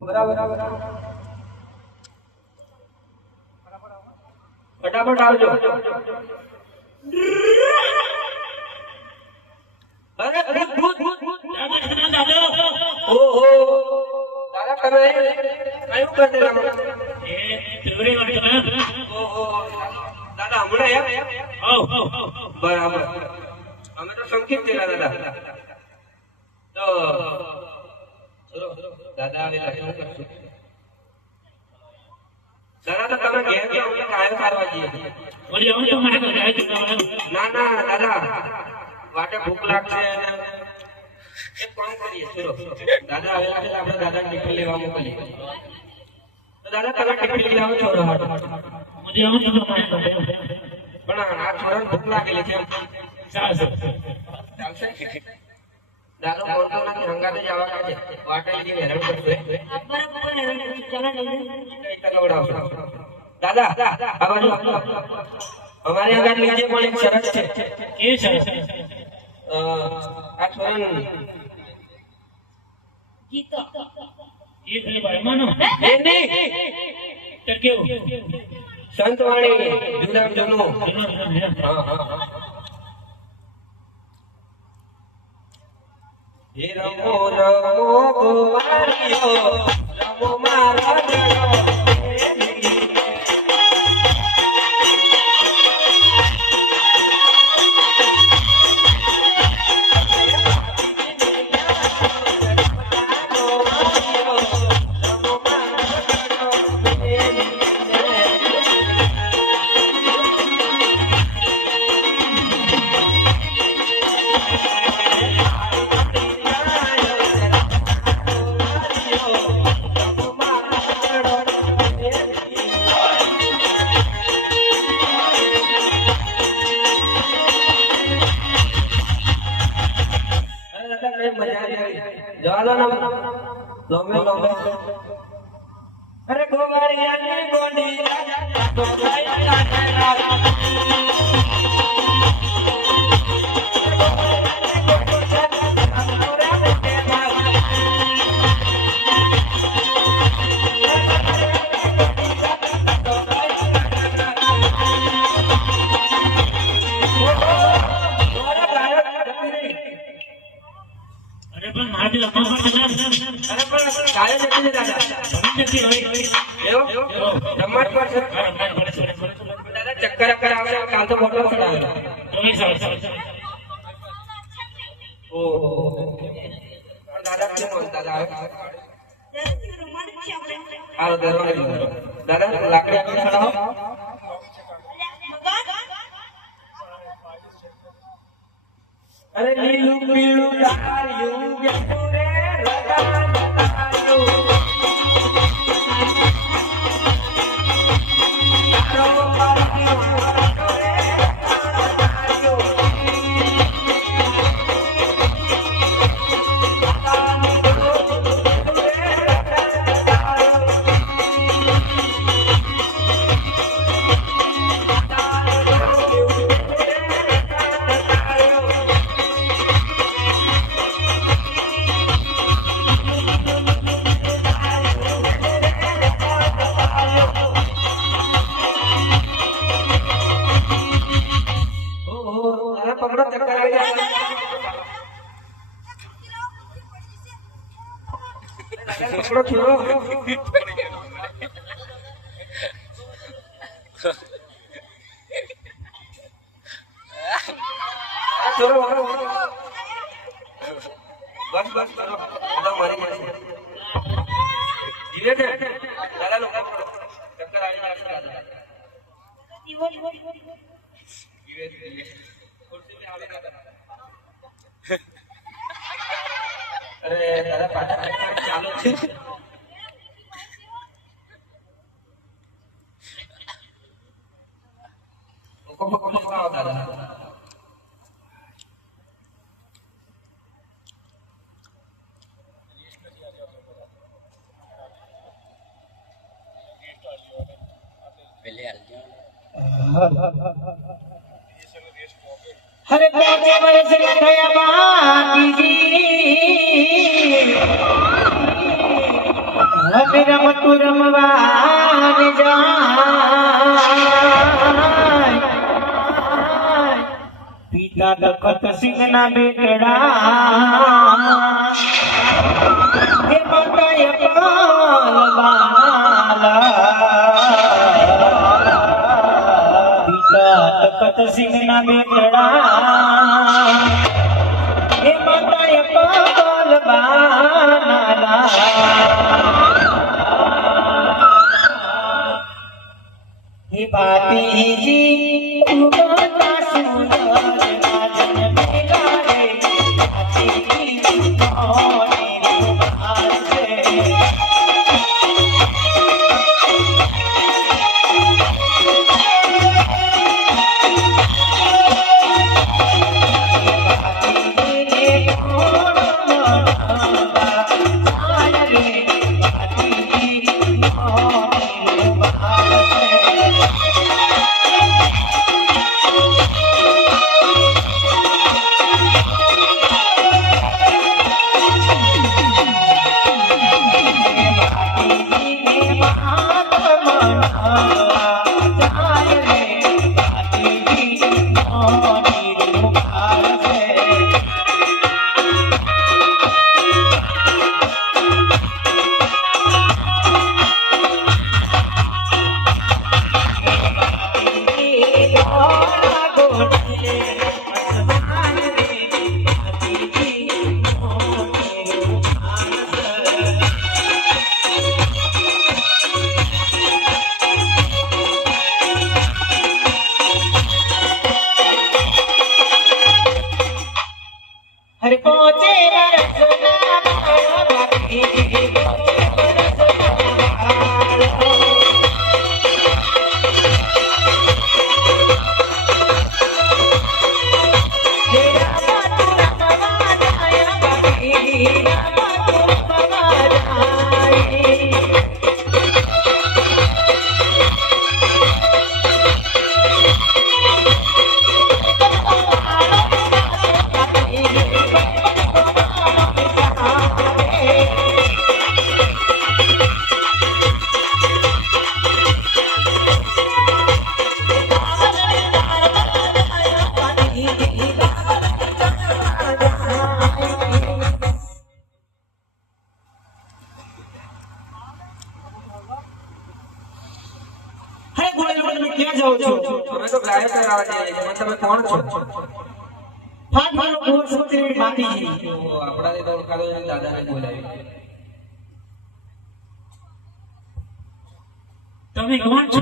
બરાબર ફટાફટ આવજો. અરે ઓહો દાદા તમે કયું કરતે ઓહો દાદા હમણાં બરાબર અમે તો સંકેત થયેલા દાદા. તો દાદા હવે લખવું કરશું. દાદા તો તમે ઘેર કે અમને કાયમ ખાવા જઈએ. ના ના દાદા વાટે ભૂખ લાગશે. એક કામ કરીએ ચલો દાદા હવે લાગે આપણે દાદા ટિફિન લેવા મોકલીએ. તો દાદા તમે ટિફિન લઈ આવો છોરો માટે. પણ આ છોરાને ભૂખ લાગેલી છે. ચાલશે દાદો બોલતો નથી હંગાતે જ આવવા છે. વાટે લઈને હેરાન કરશે. દાદા આ બાજુ અમારે આગળ નીચે પણ એક શરત છે. એ શરત આ છોરાને ગીતો એ ભાઈ માનો એ નહીં તો કેવું સંતવાણી જુના જૂનું. હા હા હે રમો રમો ગોવાળિયો રમો મારા જડો. અરે ગોવાળિયાની ગોડી તો ભાઈ ચક્કર અક્કર આવે કાલ તો બોટલ ચડાવે. દાદા કેમ દાદા આવે દાદા લાકડી આગળ ચડાવો. અરે લીલું પીળું ડાળિયું રે રગા પકડો છોડો. બસ બસ કરો મારી મારી ધીરે ધીરે દાદા લોકો ચક્કર આવી જશે. અરે દાદા પાછા ચાલુ છે. દાદા हरे पोते बरस गया बाकी जी હવે રમતું રમવાને જાય પિતા દખત સિંહ ના બેટડા હે માતાએ પિતા દખત સિંહ ના બેટડા હે માતાએ પાલવાના હે બાપીજી ઉગતા સુંદર રાજન મેલારે બાપીજી મોની રૂપાશે हर पहुंचे ક્યાં જાઓ છો? અમે તો ગાયો ચરાવવા જઈએ છીએ. તમે કોણ છો? ફાટવાનો ગોળ સત્રી માતીજી. આપણાને તો ઓળખાતો નથી, દાદાને બોલાવી. તમે કોણ છો?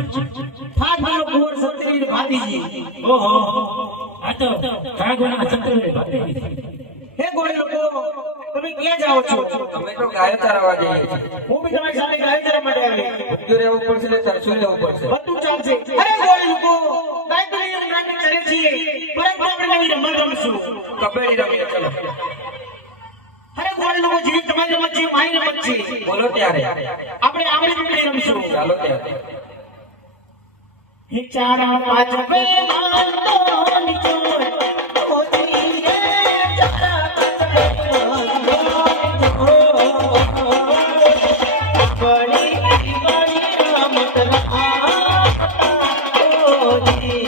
ફાટવાનો ગોળ સત્રી માતીજી. ઓહો આ તો કાગોના સત્રી માતીજી. હે ગોળ લોકો તમે ક્યાં જાઓ છો? અમે તો ગાયો ચરાવવા જઈએ છીએ. હું બી તમારી સાથે ગાયો ચરાવવા માટે આવી. ઉદ્યોગ રહેવું પડશે ને તરસું જવું પડશે. બધું ચાલશે. અરે ગોળ લોકો ગાય તો લઈને નાટક કરે છીએ, પરંતુ આપણે નવી રમત રમશું. કબડ્ડી રમીએ ચલો. અરે ગોળ લોકો જેવી તમારી રમત છે મારી રમત છે. બોલો ત્યારે. આપણે આપણી કબડ્ડી રમશું. ચાલો ત્યારે. હે ચારા પાંચ બે માનતો નિચોડ હોતી રે ચારા પાંચ બે બડી બડી રમત ઓજી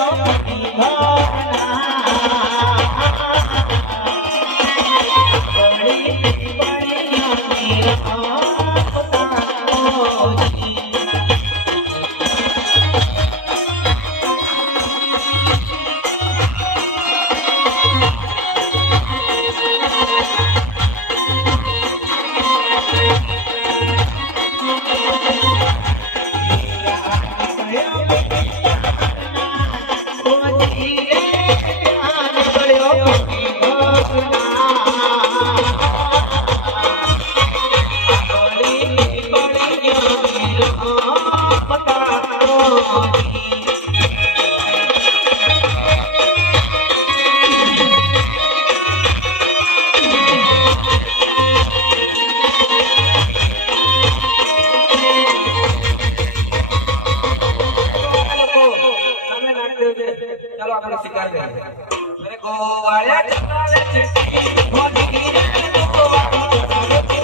Oh, છે ચાલો આપણે શિકાર કરીએ અરે ગોવાળિયા ચાલે છે મોદી રે ગોવાળિયા ચાલે છે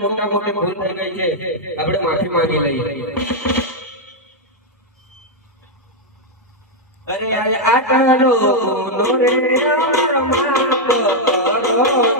આવો ને મોટી ભૂલ થઈ ગઈ છે આપણે માફી માંગી લઈએ અરે આ કરો નો રે માફ કરો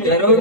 જરૂર